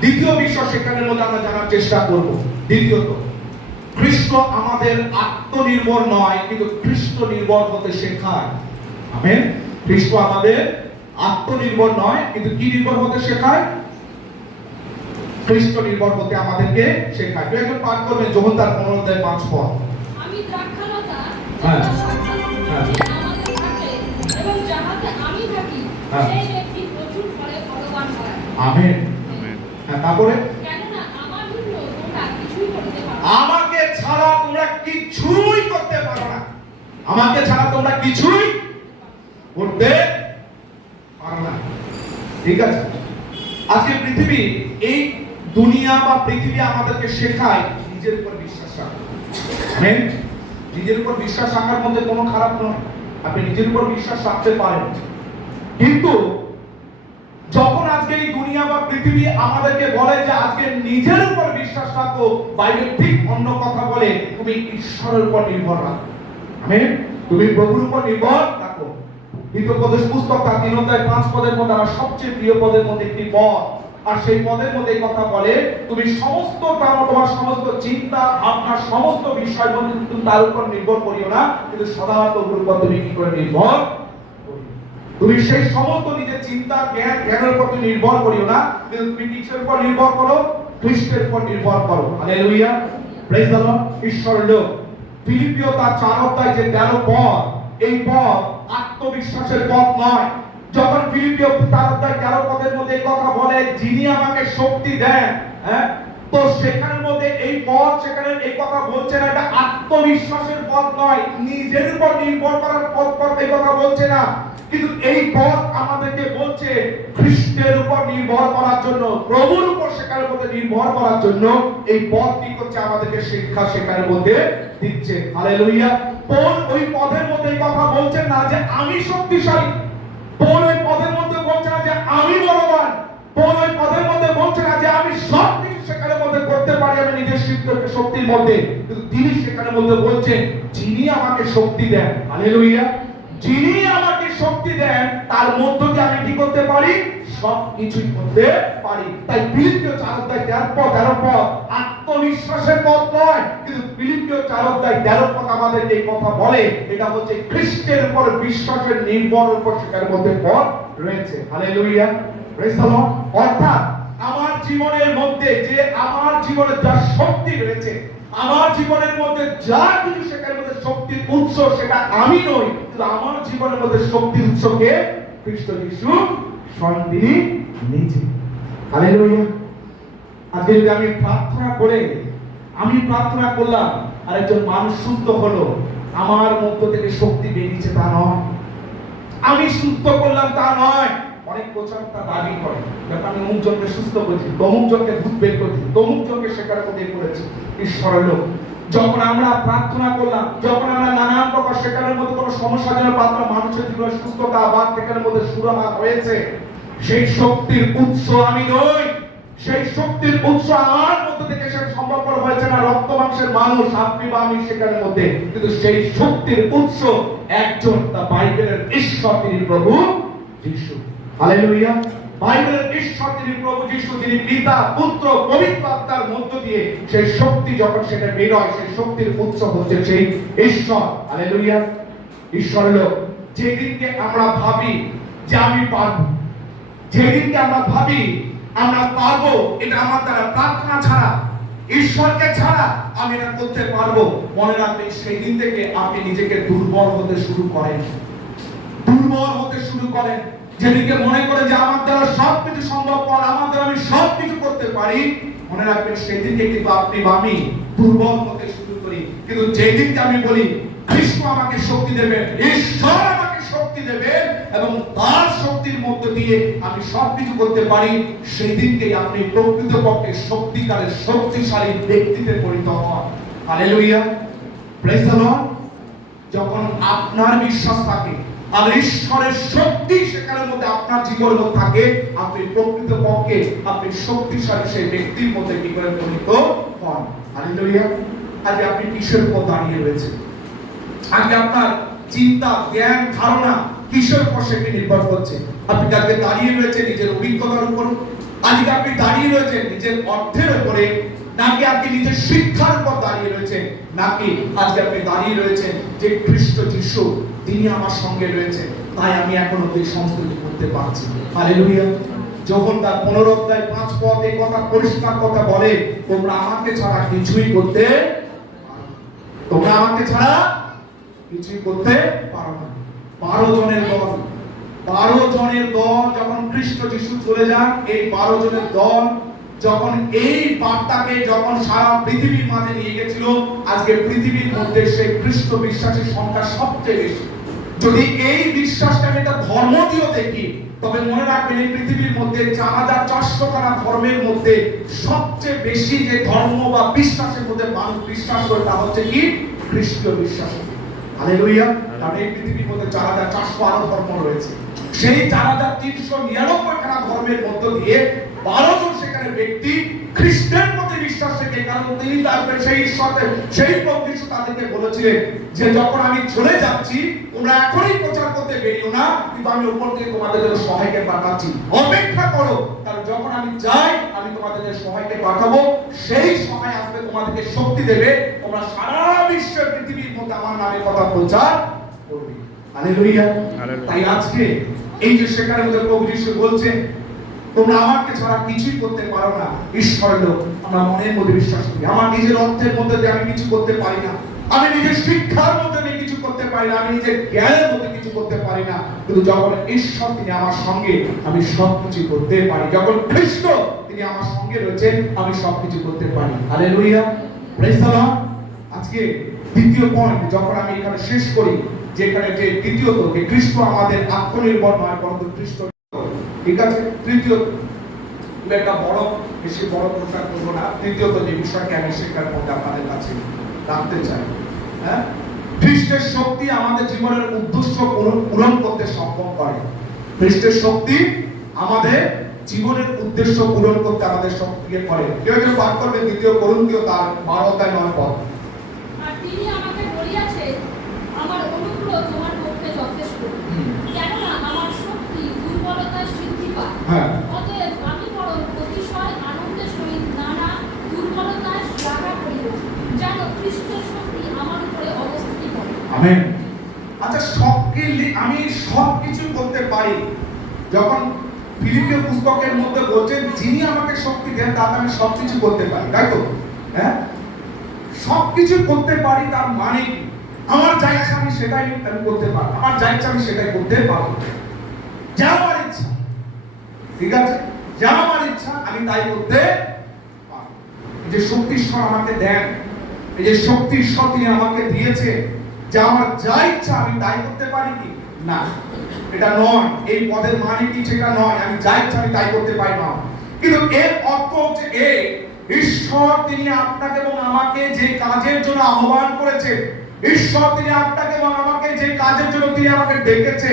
দ্বিতীয় বিষয় সেখানের মধ্যে আমরা জানার চেষ্টা করব। দ্বিতীয়ত, খ্রিস্ট আমাদের আত্মনির্ভর নয়, কিন্তু খ্রিস্ট নির্ভর হতে শেখায়। আমেন। খ্রিস্ট আমাদের আত্মনির্ভর নয়, কিন্তু কি নির্ভর হতে শেখায়? খ্রিস্ট নির্ভর হতে আমাদেরকে শেখায়। কেউ একজন পাঠ করবেন যোহন তার 15:5। আমি দ্রাক্ষালতা হ্যাঁ। আমাদের থাকে এবং যাহাতে আমি থাকি সেই ব্যক্তি প্রচুর ফলে ফলবান হয়। আমেন। হ্যাঁ, তারপরে কেননা আমার জন্য তোমরা কিছুই করতে পারো না। আমাকে ছাড়া তোমরা কিছুই করতে পারো না। আমাকে ছাড়া তোমরা কিছুই করতে পারো না। ঠিক আছে। আজকে পৃথিবী, এই দুনিয়া বা পৃথিবী আমাদেরকে শেখায় নিজের উপর বিশ্বাস রাখতে। আমেন। নিজের উপর বিশ্বাস রাখার মধ্যে কোনো খারাপ নয়, আপনি নিজের উপর বিশ্বাস রাখতে পারেন। কিন্তু যখন আজকে এই দুনিয়া বা পৃথিবী আমাদেরকে বলে যে আজকে নিজের উপর বিশ্বাস রাখো, বাইবেল ঠিক অন্য কথা বলে, তুমি ঈশ্বরের উপর নির্ভর রাখো। আমেন। তুমি প্রভুর উপর নির্ভর রাখো। হিতোপদেশ পুস্তক 3:5 মধ্যে আমার সবচেয়ে প্রিয় পদের মধ্যে একটি পদ, আর সেই পদের মধ্যে এই কথা বলে, তুমি সমস্ত তোমার সমস্ত চিন্তা ভাবনা সমস্ত বিষয়ের মধ্যে তুমি তার উপর নির্ভর করিও না, কিন্তু সদা প্রভুর উপর তুমি কি করে নির্ভর করিও। তুমি সেই সমস্ত নিজের চিন্তা জ্ঞানের উপর তুমি নির্ভর করিও না, কিন্তু তুমি কিসের উপর নির্ভর করো? খ্রিস্টের উপর নির্ভর করো। Hallelujah, praise the Lord. ঈশ্বরের লোক ফিলিপিও তার 4 যে 13 পদ, এই পদ আত্মবিশ্বাসের পদ নয়। যখন ফিলিপিও 4:13 মধ্যে এই কথা বলে, যিনি আমাকে শক্তি দেন, হ্যাঁ, তো সেখানের মধ্যে এই পদ, সেখানে এই কথা বলছে না, এটা আত্মবিশ্বাসের পদ নয়, নিজের উপর নির্ভর করার পদ এই কথা বলছে না, কিন্তু এই পদ আমাদেরকে বলছে খ্রিস্টের উপর নির্ভর করার জন্য, প্রভুর উপর সেখানের মধ্যে নির্ভর করার জন্য এই পদ কি করছে? আমাদেরকে শিক্ষা সেখানের মধ্যে দিচ্ছে। হালেলুয়া। পৌল ওই পদের মধ্যে এই কথা বলছেন না যে আমি শক্তিশালী। পৌল ওই পদের মধ্যে বলছে না যে আমি বলবান। পৌল ওই পদের মধ্যে বলছে না যে আমি সব কিছু সেখানের মধ্যে করতে পারি আমি নিজের শক্তির মধ্যে, কিন্তু তিনি সেখানের মধ্যে বলছেন যিনি আমাকে শক্তি দেন। হালেলুয়া। যিনি আমাকে শক্তি দেন তার মধ্য দিয়ে আমি কি করতে পারি? সব কিছুই করতে পারি। তাই ফিলিপিও 4:13 আত্মবিশ্বাসের পদ নয়, কিন্তু ফিলিপিও 4:13 আমাদেরকে এই কথা বলে, এটা হচ্ছে খ্রিস্টের উপর বিশ্বাসের নির্ভরের উপর সেখানের মধ্যে পদ রয়েছে। Hallelujah, praise the Lord. অর্থাৎ আমার জীবনের মধ্যে যে আমার জীবনে যা শক্তি রয়েছে, আমার জীবনের মধ্যে যা কিছু সেখানের মধ্যে শক্তির উৎস, সেটা আমি নই, কিন্তু আমার জীবনের মধ্যে শক্তির উৎসকে খ্রিস্ট যিশু স্বয়ং তিনি নিজে। হালেলুয়া। আজকে যদি আমি প্রার্থনা করলাম আর একজন মানুষ সুস্থ হলো, আমার মধ্য থেকে শক্তি বেরিয়েছে তা নয়। আমি সুস্থ করলাম তা নয়। অনেক প্রচারকরা দাবি করে যখন আমি অমুক জনকে সুস্থ করেছি, তমুক জনকে ভূত বের করেছি, তমুক জনকে সেখানে বের করেছি। ঈশ্বরের লোক, যখন আমরা প্রার্থনা করলাম, যখন আমরা নানান প্রকার সেখানের মধ্যে কোনো সমস্যা যেন পাত্র মানুষের জীবনে সুস্থতা আবার সেখানের মধ্যে সুরাহা হয়েছে, সেই শক্তির উৎস আমি নই। সেই শক্তির উৎস আমার মধ্যে থেকে সেটা সম্ভব হয়েছে না রক্ত মাংসের মানুষ, আপনি বা আমি সেখানের মধ্যে, কিন্তু সেই শক্তির উৎস একজন, তা বাইবেলের ঈশ্বর, তিনি প্রভু যিশু। হালেলুয়া। বাইবেলের ঈশ্বর তিনি প্রভু যিশু, তিনি পিতা পুত্র পবিত্র আত্মার মধ্য দিয়ে সেই শক্তি যখন সেটা বের হয়, সেই শক্তির উৎস হচ্ছে সেই ঈশ্বর। হালেলুয়া। ঈশ্বরের লোক, যেদিনকে আমরা ভাবি যে আমি পারবো, যেদিনকে আমরা ভাবি আমরা পারবো, এটা আমার দ্বারা প্রার্থনা ছাড়া, ঈশ্বরকে ছাড়া আমি এটা করতে পারবো, মনে রাখবেন সেই দিন থেকে আপনি নিজেকে দুর্বল হতে শুরু করেন। যেদিকে মনে করে যে আমার দ্বারা সবকিছু সম্ভব, আমার দ্বারা আমি সবকিছু করতে পারি, মনে রাখবেন সেই দিনকে কিন্তু আপনি বা আমি দুর্বল হতে শুরু করি। কিন্তু যেদিনকে আমি বলি খ্রিস্ট আমাকে শক্তি দেবেন, ঈশ্বর আমাকে শক্তি দেবেন এবং তার শক্তির মধ্য দিয়ে আমি সবকিছু করতে পারি, সেই দিনকেই আপনি প্রকৃতপক্ষে সত্যিকারের শক্তিশালী ব্যক্তিতে পরিণত হন। Hallelujah, praise the Lord. যখন আপনার বিশ্বাস থাকে আর ঈশ্বরের শক্তি সেখানের মধ্যে আপনার জীবনের মধ্যে থাকে, আপনি প্রকৃতপক্ষে আপনি শক্তিশালী সেই ব্যক্তির মধ্যে কি করে পরিণত হন। হালেলুয়া। আজকে আপনি কিসের উপর দাঁড়িয়ে রয়েছেন? আজকে আপনার চিন্তা জ্ঞান ধারণা কিসের উপর সেটি নির্ভর করছে? আপনি আজকে দাঁড়িয়ে রয়েছে নিজের অভিজ্ঞতার উপর, আজকে আপনি দাঁড়িয়ে দাঁড়িয়ে রয়েছেন নিজের অর্থের উপরে, নাকি আপনি নিজের শিক্ষার উপর দাঁড়িয়ে রয়েছেন, নাকি আজকে আপনি দাঁড়িয়ে রয়েছেন যে খ্রিস্ট যিশু তিনি আমার সঙ্গে রয়েছেন, তাই আমি এখনো এই সমস্ত কিছু করতে পারছি। হালেলুয়া। যখন তার 15 অধ্যায় 5 পদ এই কথা পরিষ্কার কথা বলে, তোমরা আমাকে ছাড়া কিছুই করতে পারো না। তোমরা আমাকে ছাড়া কিছুই করতে পারো না। 12 জনের দল, 12 জনের দল যখন খ্রিস্ট যিশু চলে যান, এই 12 জনের দল যখন এই বার্তাকে যখন সারা পৃথিবীর মাঝে নিয়ে গেছিল, আজকে পৃথিবীর মধ্যে সেই খ্রিস্ট বিশ্বাসীর সংখ্যা সবচেয়ে বেশি। যদি এই বিশ্বাসটাকে একটা ধর্ম দিয়েও দেখি, তবে মনে রাখবেন এই পৃথিবীর মধ্যে 4400 খানা ধর্মের মধ্যে সবচেয়ে বেশি যে ধর্ম বা বিশ্বাসের মধ্যে মানুষ বিশ্বাস করে তা হচ্ছে কি? খ্রিস্টীয় বিশ্বাস। হালেলুয়া। কারণ এই পৃথিবীর মধ্যে 4400 আরো ধর্ম রয়েছে। সেই 4399 খানা ধর্মের মধ্য দিয়ে 12 জন সেখানে ব্যক্তি খ্রিস্টের মধ্যে বিশ্বাস রেখে, কারণ তিনি তারপরে সেই ঈশ্বরের সেই প্রভু যিশু তাদেরকে বলেছিলেন যে যখন আমি চলে যাচ্ছি তোমরা এখনই প্রচার করতে বেরিও না, কিন্তু আমি উপর থেকে তোমাদের জন্য সহায়কে পাঠাচ্ছি, অপেক্ষা করো, কারণ যখন আমি যাই আমি তোমাদের জন্য সহায়কে পাঠাবো, সেই সহায় আসবে তোমাদেরকে শক্তি দেবে, তোমরা সারা বিশ্বের পৃথিবীর মধ্যে আমার নামের কথা প্রচার করবে। হালেলুয়া। তাই আজকে এই যে সেখানে মধ্যে প্রভু যিশু বলছেন তোমরা আমাকে ছাড়া কিছুই করতে পারো না, ঈশ্বরের লোক আমরা মনের মধ্যে বিশ্বাস করি। আমার নিজের অর্থের মধ্যে দিয়ে আমি কিছু করতে পারি না, আমি নিজের শিক্ষার মধ্যে দিয়ে কিছু করতে পারি না, আমি নিজের জ্ঞানের মধ্যে কিছু করতে পারি না, কিন্তু যখন ঈশ্বর তিনি আমার সঙ্গে, আমি সবকিছু করতে পারি। যখন খ্রিস্ট তিনি আমার সঙ্গে রয়েছেন, আমি সবকিছু করতে পারি। হালেলুয়া। Praise the Lord. আজকে দ্বিতীয় পয়েন্ট যখন আমি এখানে শেষ করি, যেখানে যে দ্বিতীয়ত যে খ্রিস্ট আমাদের আত্মনির্ভর নয়, বরং খ্রিস্ট, ঠিক আছে। তৃতীয়ত একটা বেশি বড় প্রচার করবো না, তৃতীয়ত যে বিষয়কে আমি শেখার মধ্যে আপনাদের কাছে রাখতে চাই, হ্যাঁ, খ্রিস্টের শক্তি আমাদের জীবনের উদ্দেশ্য পূরণ করতে সক্ষম করে। খ্রিস্টের শক্তি আমাদের জীবনের উদ্দেশ্য পূরণ করতে আমাদের শক্তিকে করে। কেউ কেউ পাঠ করবে 2 করুন্থীয় তার 12 অধ্যায় 9 পদ। আর তিনি আমাকে বলিয়াছে, আমার অনুগ্রহ তোমার পক্ষে যথেষ্ট, কেননা আমার শক্তি দুর্বলতায় সিদ্ধি পায়। অতএব আমি বরং অতিশয় আনন্দের সহিত নানা দুর্বলতায় শ্লাঘা করিব, যেন খ্রিস্টের শক্তি আমার উপরে অবস্থিত করে। আমেন। আচ্ছা, আমি সবকিছু করতে পারি, যখন ফিলিপিও পুস্তকের মধ্যে বলছেন যিনি আমাকে শক্তি দেন তাতে আমি সবকিছু করতে পারি, তাই তো? হ্যাঁ, সবকিছু করতে পারি তার মানে কি? আমার যা ইচ্ছা আমি সেটাই আমি করতে পারবো, আমার যা ইচ্ছা আমি সেটাই করতে পারবো, যা আমার ইচ্ছা, ঠিক আছে, যা আমার ইচ্ছা আমি তাই করতে পারবো। এই যে শক্তি ঈশ্বর আমাকে দেন, এই যে শক্তি ঈশ্বর তিনি আমাকে দিয়েছে, যে আমার যা ইচ্ছা আমি তাই করতে পারি কি? না, এটা নয়। এই পদের মানে কি? সেটা নয় আমি যা ইচ্ছা আমি তাই করতে পারি না, কিন্তু এর অর্থ হচ্ছে এই ঈশ্বর তিনি আপনাকে এবং আমাকে যে কাজের জন্য আহ্বান করেছে, ঈশ্বর তিনি আপনাকে এবং আমাকে যে কাজের জন্য তিনি আমাকে ডেকেছে,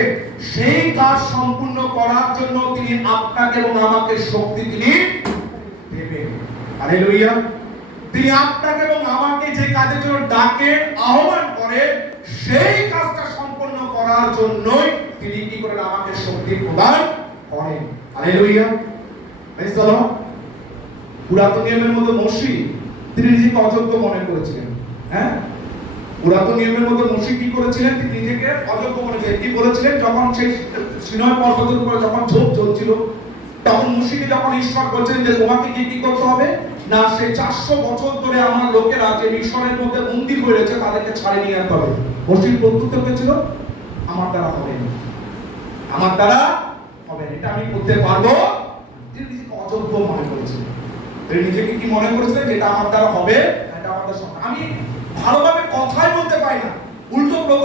সেই কাজ সম্পূর্ণ করার জন্য তিনি আপনাকে এবং আমাকে শক্তি তিনি দেবেন। হালেলুয়া। তিনি আপনাকে এবং আমাকে যে কাজের জন্য ডাকেন, আহ্বান করেন, সেই কাজটা সম্পন্ন করার জন্যই তিনি কি করেন? আমাকে শক্তি প্রদান করেন। হালেলুয়া। Praise the Lord. পুরাতন নিয়মের মধ্যে মোশে তিনি নিজেকে অযোগ্য মনে করেছিলেন। হ্যাঁ, পুরাতন নিয়মের মধ্যে মোশে কি করেছিলেন? তিনি নিজেকে অযোগ্য মনে করেছিলেন। কি বলেছিলেন? যখন সেই সিনাই পর্বতের উপরে যখন ঝোপ জ্বলছিল, তখন মোশেকে যখন ঈশ্বর বলছেন যে তোমাকে কি করতে হবে না, সে 400 বছর ধরে আমার লোকেরা যে মিশরের মধ্যে বন্দী হয়েছে তাদেরকে ছাড়িয়ে নিয়ে আসতে হবে। মোশের প্রত্যুত্তর হয়েছিল আমার দ্বারা হবে না, আমার দ্বারা হবে না, এটা আমি করতে পারবো। তিনি নিজেকে অযোগ্য মনে করেছিলেন। তিনি নিজেকে কি মনে করেছিলেন? যে এটা আমার দ্বারা হবে, এটা আমাদের সঙ্গে আমি ভালোভাবে কথাই বলতে পারি না। উল্টো প্রভু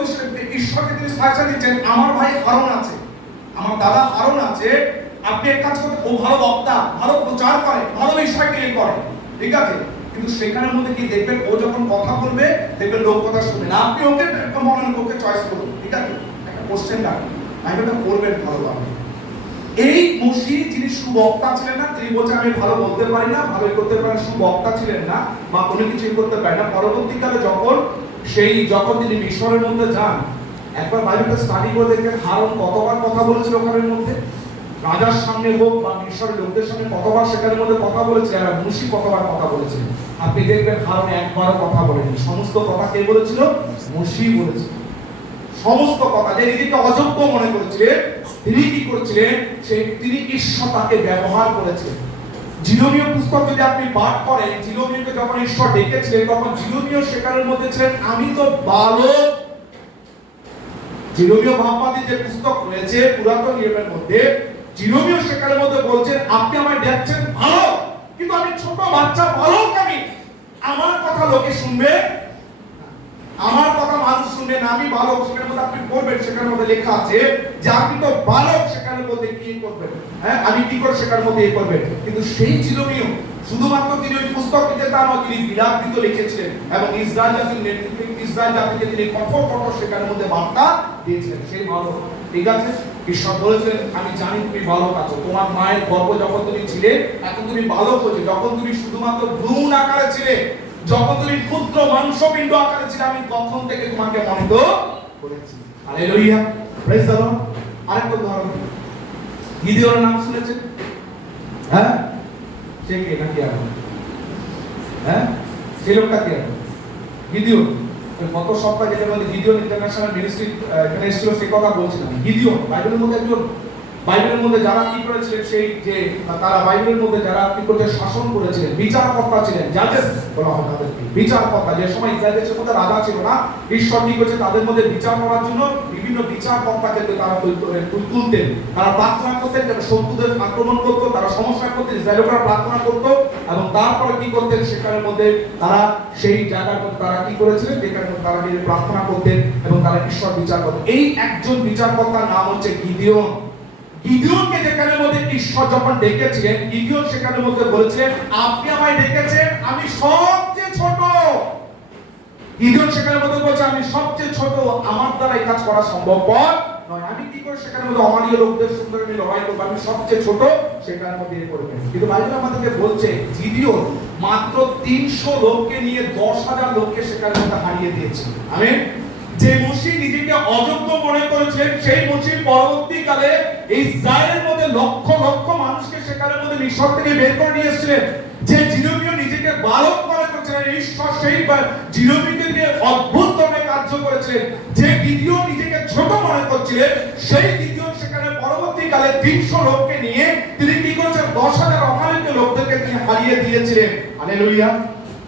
ঈশ্বরকে তিনি সাহায্য দিচ্ছেন, আমার ভাই হারুন আছে, আমার দাদা হারুন আছে, আপনি এক কাজ করতে, ও ভালো বক্তা, ভালো প্রচার করে, ভালো বিষয় ক্লিয়ার করে, ঠিক আছে, কিন্তু সেখানের মধ্যে কি দেখবেন, ও যখন কথা বলবে দেখবেন লোক কথা শুনবে না, আপনি ওকে মনে ওকে চয়েস করুন, ঠিক আছে, একটা কোশ্চেন রাখুন, আমি এটা করবেন ভালোভাবে। এই মোশে যিনি সুবক্তা ছিলেন না, তিনি বলছেন আমি ভালো বলতে পারি না, ভালো করতে পারি না, সুবক্তা ছিলেন না বা কোনো কিছু করতে পারি না। পরবর্তীকালে যখন তিনি মিশরের মধ্যে যান, একবার বাইবেলটা স্টাডি করে দেখবেন হারুন কতবার কথা বলেছিল ওখানের মধ্যে, রাজার সামনে হোক বা মিশরের লোকদের সামনে কতবার সেখানের মধ্যে কথা বলেছে, আর মুশি কতবার কথা বলেছে। আপনি দেখবেন হারুন একবারও কথা বলেনি, সমস্ত কথা কে বলেছিল? মুশি বলেছিল। সমস্ত কথা যে নিজেকে অযোগ্য মনে করেছিলেন, তিনি কি করেছিলেন? তিনি ঈশ্বর তাকে ব্যবহার করেছিলেন। জিরোমীয় পুস্তক যদি আপনি পাঠ করেন, জিরোমীয়কে যখন ঈশ্বর ডেকেছিলেন তখন জিরোমীয় সেখানের মধ্যে ছিলেন আমি তো বালক। জিরোমীয় ভাববাদী যে পুস্তক রয়েছে পুরাতন নিয়মের মধ্যে, জিরোমীয় সেখানের মধ্যে বলছেন আপনি আমায় দেখছেন ভালো, কিন্তু আমি ছোট বাচ্চা বালক। আমি আমার কথা লোকে শুনবে, আমার কথা মানুষ শুনবে না, আমি বালক। সেখানের মধ্যে আপনি পড়বেন, সেখানের মধ্যে লেখা আছে যে আপনি তো বালক, সেখানের মধ্যে কি করবেন? হ্যাঁ, আমি কি করে সেখানের মধ্যে এই করবেন? কিন্তু সেই জিরোমীয় শুধুমাত্র তিনি ওই পুস্তক লিখে তা নয়, তিনি বিলাপিত লিখেছিলেন এবং ইসরায়েল জাতির নেতৃত্বে ইসরায়েল জাতিকে তিনি কঠোর কঠোর সেখানের মধ্যে বার্তা দিয়েছিলেন। সেই বালক, ঠিক আছে, ঈশ্বর বলেছিলেন আমি জানি তুমি বালক আছো, তোমার মায়ের গর্ভ যখন তুমি ছিলে এখন তুমি বালক হয়েছে, যখন তুমি শুধুমাত্র ভ্রূণ আকারে ছিলে, যখন তুমি ক্ষুদ্র মাংসপিণ্ড আকারে ছিলে, আমি তখন থেকে তোমাকে মনোনীত করেছি। Hallelujah, praise the Lord. আরেকটা উদাহরণ, গিদিওনের নাম শুনেছেন? হ্যাঁ, সে কে নাকি এখন? হ্যাঁ, সেই লোকটা কে? গিদিওন। গত সপ্তাহে যেটা বলে গিদিওন ইন্টারন্যাশনাল মিনিস্ট্রি এখানে এসেছিল, সে কথা বলছিলাম। গিদিওন বাইবেলের মধ্যে একজন, বাইবেলের মধ্যে যারা কি করেছিলেন, সেই যে তারা বাইবেলের মধ্যে যারা কি করতে শাসন করেছিলেন, বিচারকর্তা ছিলেন, জাজেস বলা হয় তাদেরকে, বিচারকর্তা। যে সময় ইসরায়েল দেশের মধ্যে রাজা ছিল না, ঈশ্বর কি করেছে তাদের মধ্যে বিচার করার জন্য বিভিন্ন বিচারকর্তাকে তারা তুলতেন, তারা প্রার্থনা করতেন, যারা শত্রুদের আক্রমণ করতো, তারা সমস্যা করতেন, ইসরায়েলরা প্রার্থনা করতো এবং তারপরে কি করতেন সেখানের মধ্যে তারা সেই জায়গার মধ্যে তারা কি করেছিলেন, যেখানে তারা নিজে প্রার্থনা করতেন এবং তারা ঈশ্বর বিচার করতেন। এই একজন বিচারকর্তার নাম হচ্ছে গিদিওন। গিদিওনকে যেখানের মধ্যে ঈশ্বর যখন ডেকেছিলেন, গিদিওন সেখানের মধ্যে বলেছিলেন আপনি আমায় ডেকেছেন, আমি সবচেয়ে ছোট। গিদিওন সেখানের মধ্যে বলছে আমি সবচেয়ে ছোট, আমার দ্বারা এই কাজ করা সম্ভবপর নয়। আমি কি করে সেখানের মধ্যে অমানীয় লোকদের সঙ্গে আমি লড়াই করব? আমি সবচেয়ে ছোট, সেখানের মধ্যে এ করবেন। কিন্তু বাইবেল আমাদেরকে বলছে গিদিওন মাত্র 300 লোককে নিয়ে 10,000 লোককে সেখানের মধ্যে হারিয়ে দিয়েছে। আমেন। যে মুশি নিজেকে অযোগ্য মনে করেছিলেন, সেই মুশি পরবর্তীকালে ইসরায়েলের মধ্যে লক্ষ লক্ষ মানুষকে সেখানের মধ্যে মিশর থেকে বের করে নিয়ে এসেছিলেন। যে জিরোমীয় নিজেকে বালক মনে করেছিলেন, ঈশ্বর সেই জিরোমীয়কে দিয়ে অদ্ভুত ধরনের কার্য করেছিলেন। যে গিদিওন নিজেকে ছোট মনে করছিলেন, সেই গিদিওন সেখানে পরবর্তীকালে 300 লোককে নিয়ে তিনি কি করেছেন? 10,000 অমানিত লোকদেরকে তিনি হারিয়ে দিয়েছিলেন। Hallelujah,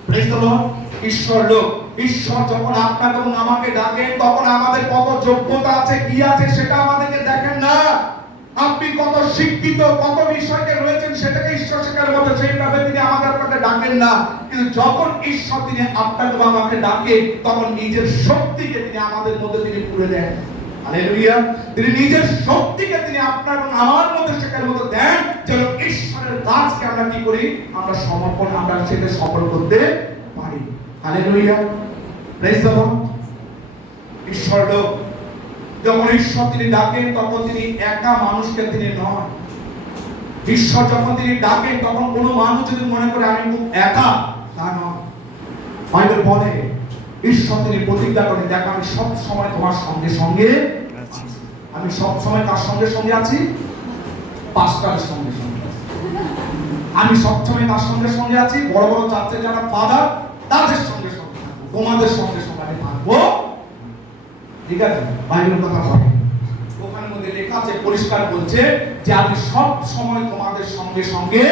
praise the Lord. ঈশ্বর লোক, ঈশ্বর যখন আপনাকে এবং আমাকে ডাকেন তখন আমাদের কত যোগ্যতা আছে, কি আছে সেটা আমাদেরকে দেখেন না। আপনি কত শিক্ষিত, কত বিষয়কে রয়েছেন সেটাকে ঈশ্বর সেখানে বলে, সেইভাবে তিনি আমাদের আপনাকে ডাকেন না। কিন্তু যখন ঈশ্বর তিনি আপনাকে এবং আমাকে ডাকেন তখন নিজের শক্তিকে তিনি আমাদের মধ্যে তিনি পুরে দেন। হালেলুয়া, তিনি নিজের শক্তিকে তিনি আপনার এবং আমার মধ্যে সেখানে মধ্যে দেন, যেন ঈশ্বরের কাজকে আমরা কি করি? আমরা সমর্পণ, আমরা সেটা সফল করতে পারি। Hallelujah, praise the Lord. ঈশ্বর লোক, যখন ঈশ্বর তিনি ডাকেন তখন তিনি একা মানুষকে তিনি নয়। ঈশ্বর যখন তিনি ডাকেন তখন কোনো মানুষ যদি মনে করে আমি খুব একা, তা নয়। বাইবেল বলে ঈশ্বর তিনি প্রতিজ্ঞা করেন, দেখো আমি সব সময় তোমার সঙ্গে সঙ্গে আছি। আমি সব সময় কার সঙ্গে সঙ্গে আছি? পাস্টারের সঙ্গে সঙ্গে আছি। আমি সব সময় কার সঙ্গে সঙ্গে আছি? বড় বড় চার্চে যারা ফাদার তাদের সঙ্গে সঙ্গে থাকবো, তোমাদের সঙ্গে সঙ্গে আমি থাকবো। ঠিক আছে, বাইবেলের কথা বলে ওখানে মধ্যে লেখা আছে, পরিষ্কার বলছে যে আমি সব সময় তোমাদের সঙ্গে সঙ্গে।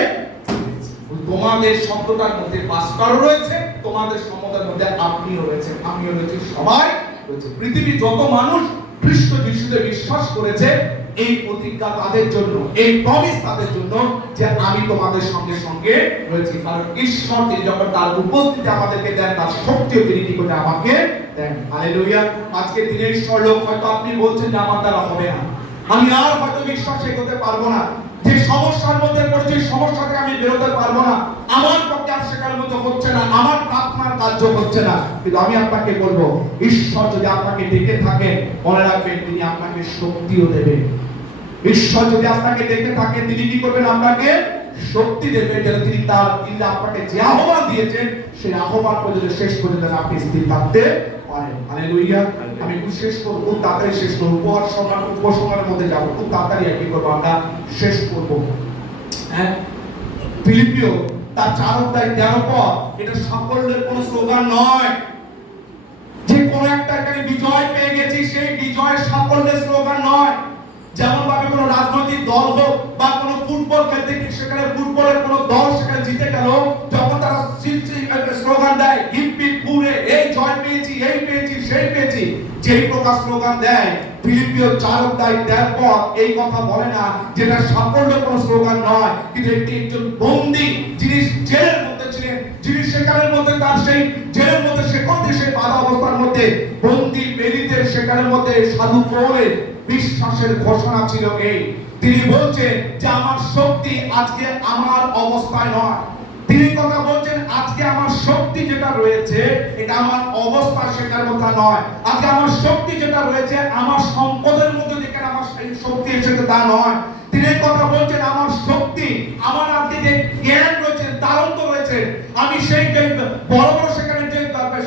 তোমাদের শব্দটার মধ্যে পাস্টার রয়েছে, তোমাদের সম্বন্ধের মধ্যে আপনিও রয়েছেন, আমিও রয়েছি, সবাই রয়েছে। পৃথিবীর যত মানুষ খ্রিস্ট যিশুতে বিশ্বাস করেছে, এই প্রতিজ্ঞা তাদের জন্য, এই প্রমিস তাদের জন্য যে আমি তোমাদের সঙ্গে সঙ্গে রয়েছি। কারণ ঈশ্বর তিনি যখন তার উপস্থিতি আমাদেরকে দেন, তার শক্তিও তিনি কি করে আমাকে দেন। হালেলুয়া। আজকে দিনের ঈশ্বর লোক, হয়তো আপনি বলছেন যে আমার দ্বারা হবে না, আমি আর হয়তো বিশ্বাস করতে পারবো না, যে সমস্যার মধ্যে পড়ছি সমস্যা থেকে আমি বেরোতে পারবো না, আমার পক্ষে আর সেখানের মধ্যে হচ্ছে না, আমার প্রার্থনার কার্য হচ্ছে না। কিন্তু আমি আপনাকে বলবো, ঈশ্বর যদি আপনাকে ডেকে থাকেন, মনে রাখবেন তিনি আপনাকে শক্তিও দেবেন। ঈশ্বর যদি আপনাকে ডেকে থাকেন, তিনি কি করবেন? আপনাকে শক্তি দেবেন, যেন তিনি আপনাকে যে আহ্বান দিয়েছেন সেই আহ্বান পর্যন্ত শেষ পর্যন্ত আপনি স্থির থাকতে পারেন। হালেলুয়া। আমি খুব শেষ করব, খুব তাড়াতাড়ি শেষ করব, উপসংহারের মধ্যে যাব, খুব তাড়াতাড়ি কি করবো আমরা শেষ করব। হ্যাঁ, ফিলিপিও তার 4 অধ্যায় 13 পদ, এটা সাফল্যের কোনো স্লোগান নয় যে কোন একটা এখানে বিজয় পেয়ে গেছি সেই বিজয় সাফল্যের স্লোগান নয়। যেমন ভাবে কোনো রাজনৈতিক দল হোক বা কোনো ফুটবল খেলতে গিয়ে সেখানে ফুটবলের কোনো দল সেখানে জিতে গেল, যখন তারা স্লোগান দেয় হিপ্পি পুরে এই জয় পেয়েছি, এই পেয়েছি, সেই পেয়েছি, যেই প্রকার স্লোগান দেয়, ফিলিপিও 4 অধ্যায় 13 পদ এই কথা বলে না যেটা সাফল্যের কোনো স্লোগান নয়, কিন্তু একটি একজন বন্দী যিনি জেলের মধ্যে ছিলেন, যিনি সেখানের মধ্যে তার সেই জেলের মধ্যে সেই বাধা অবস্থার মধ্যে বন্দী বেরিতে সেখানের মধ্যে সাধু পৌলের বিশ্বাসের ঘোষণা ছিল এই, তিনি বলছেন যে আমার শক্তি আজকে আমার অবস্থায় নয়। তিনি কথা বলছেন আজকে আমার শক্তি যেটা রয়েছে এটা আমার অবস্থা সেটার মধ্যে নয়। আজকে আমার শক্তি যেটা রয়েছে আমার সম্পদের মধ্যে যেখানে আমার সেই শক্তি এসেছে তা নয়। তিনি কথা বলছেন আমার শক্তি, আমার আজকে যে জ্ঞান রয়েছে, তারন্ত রয়েছে, আমি সেই বড় বড় সেখানে যে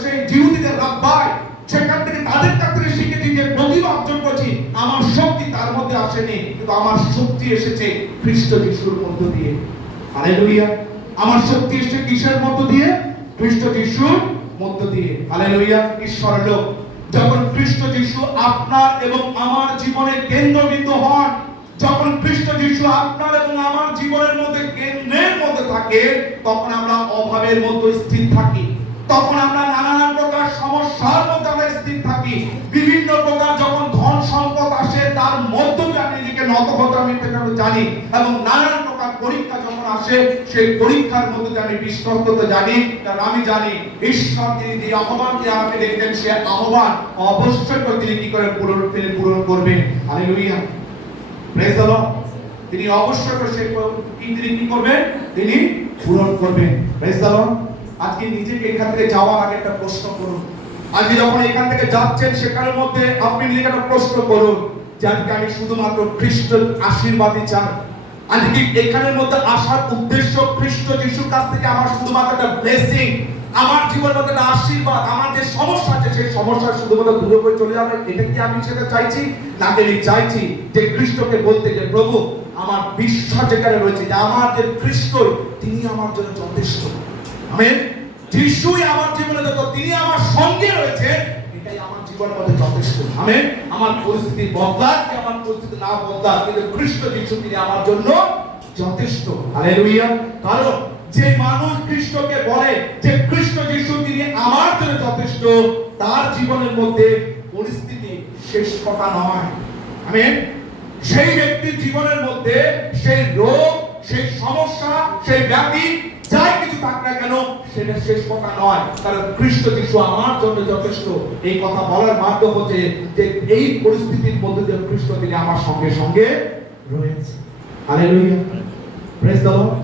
সেই জিহুদীদের রাব্বাই সেখান থেকে তাদের কাছ থেকে শিখেছি যে প্রতিভা অর্জন করছি, আমার শক্তি তার মধ্যে আসেনি, কিন্তু আমার শক্তি এসেছে খ্রিস্ট যিশুর মধ্য দিয়ে। হালেলুয়া। আমার শক্তি এসেছে কিসের মধ্য দিয়ে? খ্রিস্ট যিশুর মধ্য দিয়ে। হালেলুয়া। ঈশ্বরের লোক, যখন খ্রিস্ট যিশু আপনার এবং আমার জীবনের কেন্দ্রবিন্দু হন, যখন খ্রিস্ট যিশু আপনার এবং আমার জীবনের মধ্যে কেন্দ্রের মধ্যে থাকে, তখন আমরা অভাবের মধ্যে স্থির থাকি, তখন আমরা নানান প্রকার সমস্যার মধ্যে আমরা স্থির থাকি, বিভিন্ন প্রকার যখন ধন সম্পদ আসে তার মধ্য দিয়ে আমি নিজেকে নত হতে আমি জানি, এবং নানান প্রকার পরীক্ষা যখন আসে সেই পরীক্ষার মধ্যে দিয়ে আমি বিশ্বস্ত হতে জানি, কারণ আমি জানি ঈশ্বর তিনি যে আহ্বানকে আমাকে দেখতেন সে আহ্বান অবশ্যই তিনি কি করে পূরণ করবেন। হালেলুয়া। Praise the Lord. তিনি অবশ্যই সেই তিনি কি করবেন? তিনি পূরণ করবেন। Praise the Lord. আজকে নিজেকে এখান থেকে যাওয়ার আগে একটা প্রশ্ন করুন। আজকে যখন এখান থেকে যাচ্ছেন সেখানের মধ্যে আপনি নিজেকে একটা প্রশ্ন করুন যে আজকে আমি শুধুমাত্র খ্রিস্টের আশীর্বাদই চাই। আজকে এখানের মধ্যে আসার উদ্দেশ্য খ্রিস্ট যিশুর কাছ থেকে আমার শুধুমাত্র একটা ব্লেসিং, আমার জীবনের মধ্যে একটা আশীর্বাদ, আমার যে সমস্যা আছে সেই সমস্যা শুধুমাত্র দূরে করে চলে যাবে, এটা কি আমি সেটা চাইছি? না, আমি চাইছি যে খ্রিস্টকে বলতে যে প্রভু আমার বিশ্বাস যেখানে রয়েছে যে আমার যে খ্রিস্ট তিনি আমার জন্য যথেষ্ট। আমেন। যিশুই আমার জীবনে যত তিনি আমার সঙ্গে রয়েছে এটাই আমার জীবনের মধ্যে যথেষ্ট। আমেন। আমার পরিস্থিতি বদলাক কি আমার পরিস্থিতি না বদলাক, কিন্তু খ্রিস্ট যিশু তিনি আমার জন্য যথেষ্ট। হালেলুয়া। কারণ যে মানুষ খ্রিস্টকে বলে যে খ্রিস্ট যিশু তিনি আমার জন্য যথেষ্ট, তার জীবনের মধ্যে পরিস্থিতি শেষ কথা নয়। আমেন। সেই ব্যক্তির জীবনের মধ্যে সেই রোগ, সেই সমস্যা, সেই ব্যাধি যাই কিছু থাক না কেন সেটা শেষ কথা নয়, কারণ খ্রিস্ট যিশু আমার জন্য যথেষ্ট। এই কথা বলার মাধ্যম হচ্ছে যে এই পরিস্থিতির মধ্যে দিয়ে খ্রিস্ট তিনি আমার সঙ্গে সঙ্গে রয়েছে। হালেলুয়া। Praise the Lord.